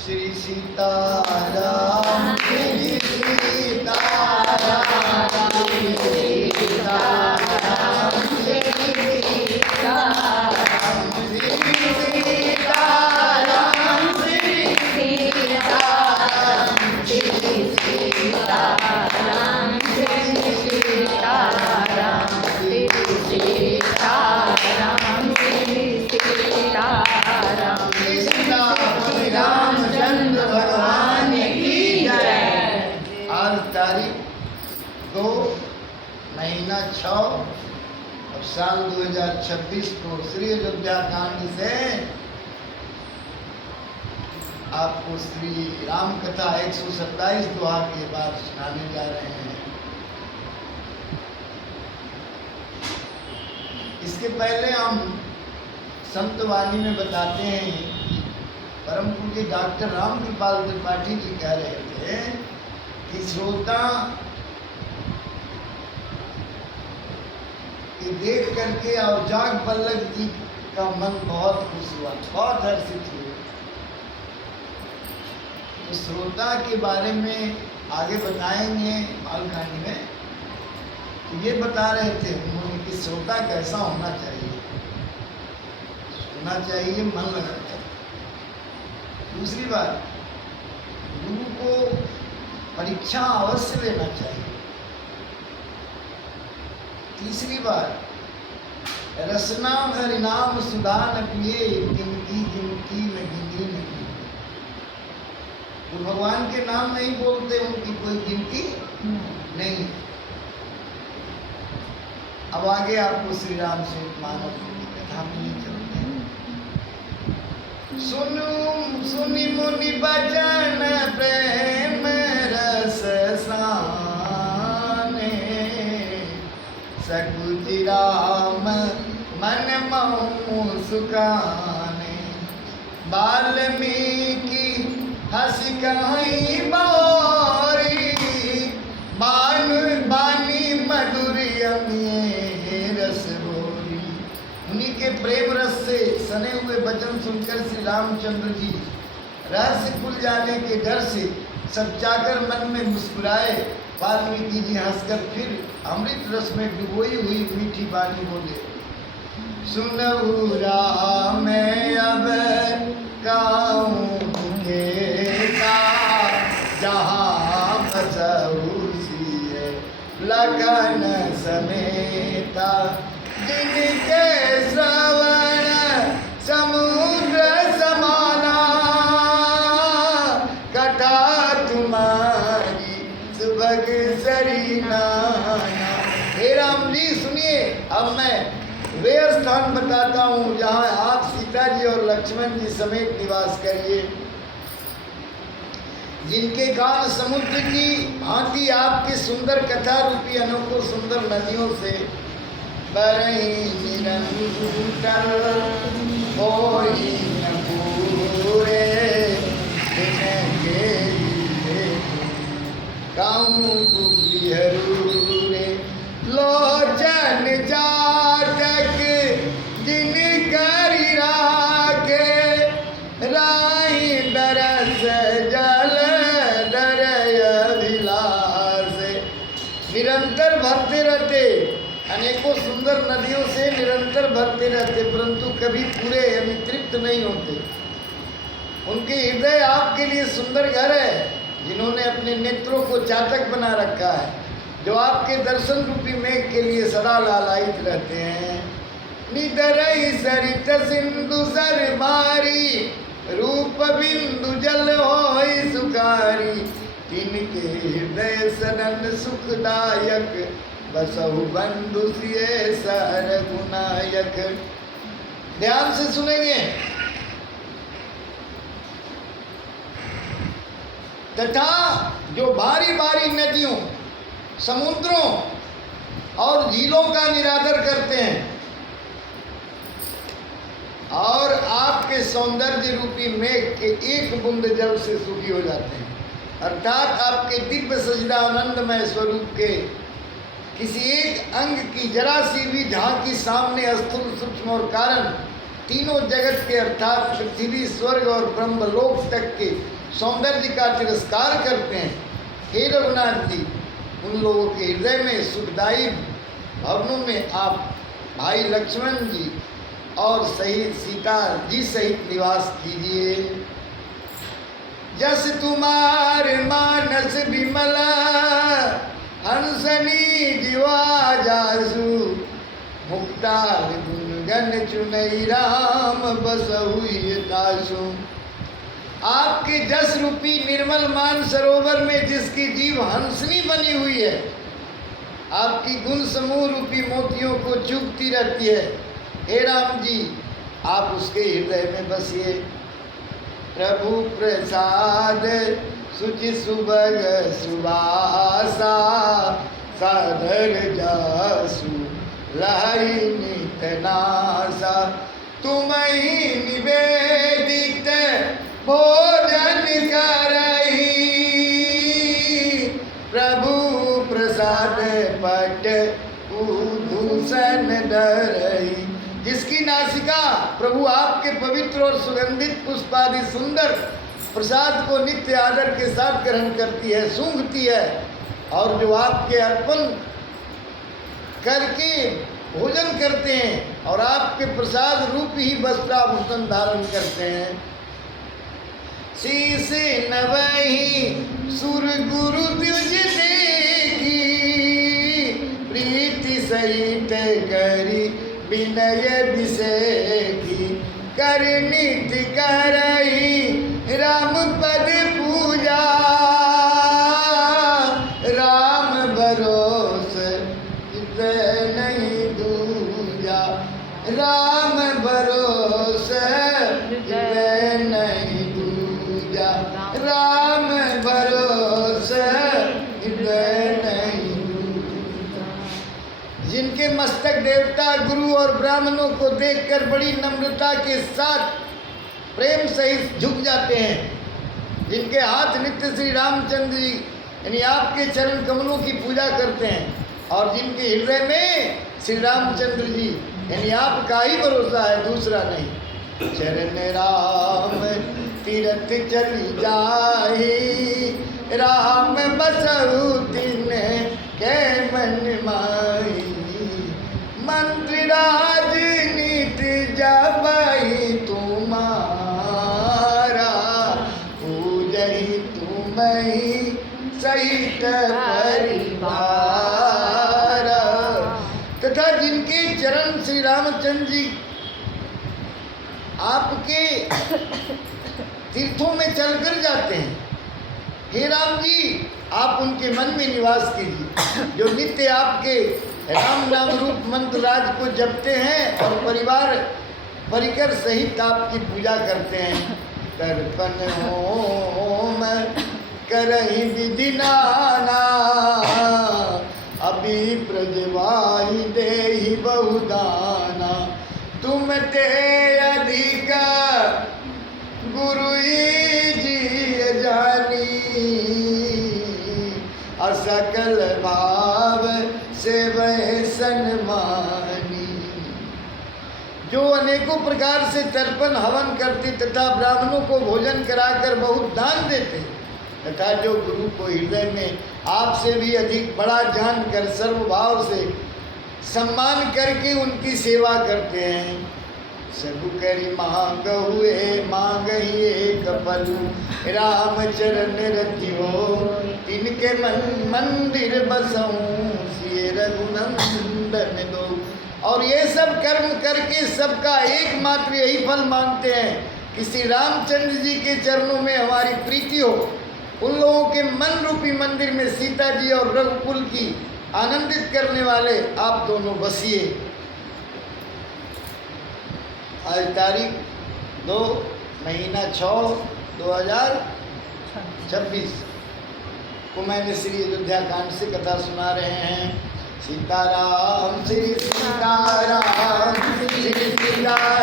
श्री सीताराम श्री सीताराम श्री सीताराम श्री सीताराम श्री सीताराम श्री सीताराम श्री सीताराम श्री सीताराम श्री सीताराम श्री सीताराम श्री रामचंद्र भगवान की जय। आज तारीख 2 महीना 6 और साल 2026 को श्री अयोध्या कांड से आपको श्री राम कथा 127 दोहा के बाद सुनाने जा रहे हैं। इसके पहले हम संत वाणी में बताते हैं कि परम पूज्य डॉक्टर राम कृपाल त्रिपाठी जी कह रहे थे कि श्रोता कि देख करके अवजाग बल्लभ जी का मन बहुत खुश हुआ, बहुत हर्षित हुए। तो श्रोता के बारे में आगे बताएंगे बालकांड में। तो ये बता रहे थे उन्होंने कि श्रोता कैसा होना चाहिए, सुनना चाहिए, मन लगाना चाहिए। दूसरी बात, गुरु को परीक्षा अवश्य लेना चाहिए। तीसरी बात, रसना हरिनाम सुधा न पिए, जिनकी जिनकी न गिनती न की। जो भगवान के नाम नहीं बोलते उनकी कोई गिनती नहीं। अब आगे आपको श्री राम से मानव की कथा में नहीं चलते हैं। सुनु सुनि मुनि बचन प्रेम रस साने, सकुचि राम मन महु सुखाने। वाल्मीकि हंसी कहीं बारी, बानी मधुरी रस बोरी। उन्हीं के प्रेम रस से सने हुए वचन सुनकर श्री रामचंद्र जी रहस्य खुल जाने के डर से सब जाकर मन में मुस्कुराए। वाल्मीकि जी हंसकर फिर अमृत रस में डुबोई हुई मीठी बानी बोले, सुनहु राम अब काहूँ के का, जहाँ बसहु सिए लगन समेता। जिनके श्रवण समुद्र समाना, कथा तुम्हारी सुभग सरीना। हे राम जी सुनिए, अब मैं वे स्थान बताता हूँ जहाँ आप सीता जी और लक्ष्मण जी समेत निवास करिए। जिनके कान समुद्र की भांति आपकी सुंदर कथा रूपी अनोखो सुंदर नदियों से बरही निरंतर होई न पूरे। जिनके काहूँ गुहरूरे, लोचन जातक जिन करि राखे। राही दरस जल दरय विलास। निरंतर भरते रहते, अनेकों सुंदर नदियों से निरंतर भरते रहते, परंतु कभी पूरे यानी तृप्त नहीं होते। उनके हृदय आपके लिए सुंदर घर है, जिन्होंने अपने नेत्रों को चातक बना रखा है, जो आपके दर्शन रूपी मेघ के लिए सदा लालायित रहते हैं। निदरई सरित सिंधु सर मारी, रूप बिंदु जल होई सुखारी। तिनके हृदय सदन सुखदायक, बसहु बंधु सिए सर गुनायक। ध्यान से सुनेंगे। तथा जो भारी भारी नदियों, समुद्रों और झीलों का निरादर करते हैं और आपके सौंदर्य रूपी मेघ के एक बूंद जल से सुखी हो जाते हैं। अर्थात आपके दिव्य सच्चिदानंदमय स्वरूप के किसी एक अंग की जरा सी भी झांकी सामने स्थूल सूक्ष्म और कारण तीनों जगत के अर्थात पृथ्वी, स्वर्ग और ब्रह्मलोक तक के सौंदर्य का तिरस्कार करते हैं। हे रघुनाथ जी, उन लोगों के हृदय में सुखदायी भवनों में आप भाई लक्ष्मण जी और सहित सीता जी सहित निवास कीजिए। जस तुम्हार मानस विमला हंसनी जीवा जासु मुक्तार गुणगन चुनई राम बसहुई तासु। आपके जस रूपी निर्मल मान सरोवर में जिसकी जीव हंसनी बनी हुई है, आपकी गुण समूह रूपी मोतियों को चुगती रहती है, हे राम जी आप उसके हृदय में बसिए। प्रभु प्रसाद सुचि सुबग सुबासा सादर जासु लहरी नित नासा। तुम्हीं निवेदित भोजन करही प्रभु प्रसाद पट भूषण डरही। जिसकी नासिका प्रभु आपके पवित्र और सुगंधित पुष्पादि सुंदर प्रसाद को नित्य आदर के साथ ग्रहण करती है, सूंघती है, और जो आपके अर्पण करके भोजन करते हैं और आपके प्रसाद रूप ही वस्त्राभूषण धारण करते हैं। शीस नवहि सुर गुरु द्विज देखी प्रीति सहित करी विनय विषेखी। कर नित्य करही राम पद पूजा राम भरोस हृदय नहीं दूजा। राम भरोस हृदय नहीं दूजा। राम भरोस हृदय नहीं दूजा। जिनके मस्तक देवता गुरु और ब्राह्मणों को देखकर बड़ी नम्रता के साथ प्रेम सहित झुक जाते हैं, जिनके हाथ नित्य श्री रामचंद्र जी यानी आपके चरण कमलों की पूजा करते हैं, और जिनके हृदय में श्री रामचंद्र जी यानी आपका ही भरोसा है, दूसरा नहीं। चरण राम तीरथ चली जाही राम बसहु तिन के मन माही। मंत्री राजनीति जबहि तुम्हारा पूजहि तुम्हि सहित परिवार। तथा जिनके चरण श्री रामचंद्र जी आपके तीर्थों में चलकर जाते हैं, हे राम जी आप उनके मन में निवास कीजिए। जो नित्य आपके राम नाम रूप मंत्र राज को जपते हैं और परिवार परिकर सहित आपकी पूजा करते हैं। तर्पण होम करहि विधि नाना अभी प्रजवाई देहि बहुदाना। तुम ते अधिक गुरु जी जानी असकल भाव से वह सन्मानी। जो अनेकों प्रकार से तर्पण हवन करते तथा ब्राह्मणों को भोजन कराकर बहुत दान देते, तथा जो गुरु को हृदय में आपसे भी अधिक बड़ा जानकर सर्वभाव से सम्मान करके उनकी सेवा करते हैं। सब करी मांग हुए मांग ही एक पलू राम चरण रतियो तिनके मंदिर बसऊं सिए रघुनंदन दो। और ये सब कर्म करके सबका एकमात्र यही फल मांगते हैं कि श्री रामचंद्र जी के चरणों में हमारी प्रीति हो। उन लोगों के मन रूपी मंदिर में सीता जी और रघुकुल की आनंदित करने वाले आप दोनों बसिए। आज तारीख 2 महीना 6 2026 को मैंने श्री अयोध्या कांड से कथा सुना रहे हैं। सीताराम श्री सीताराम श्री सीताराम।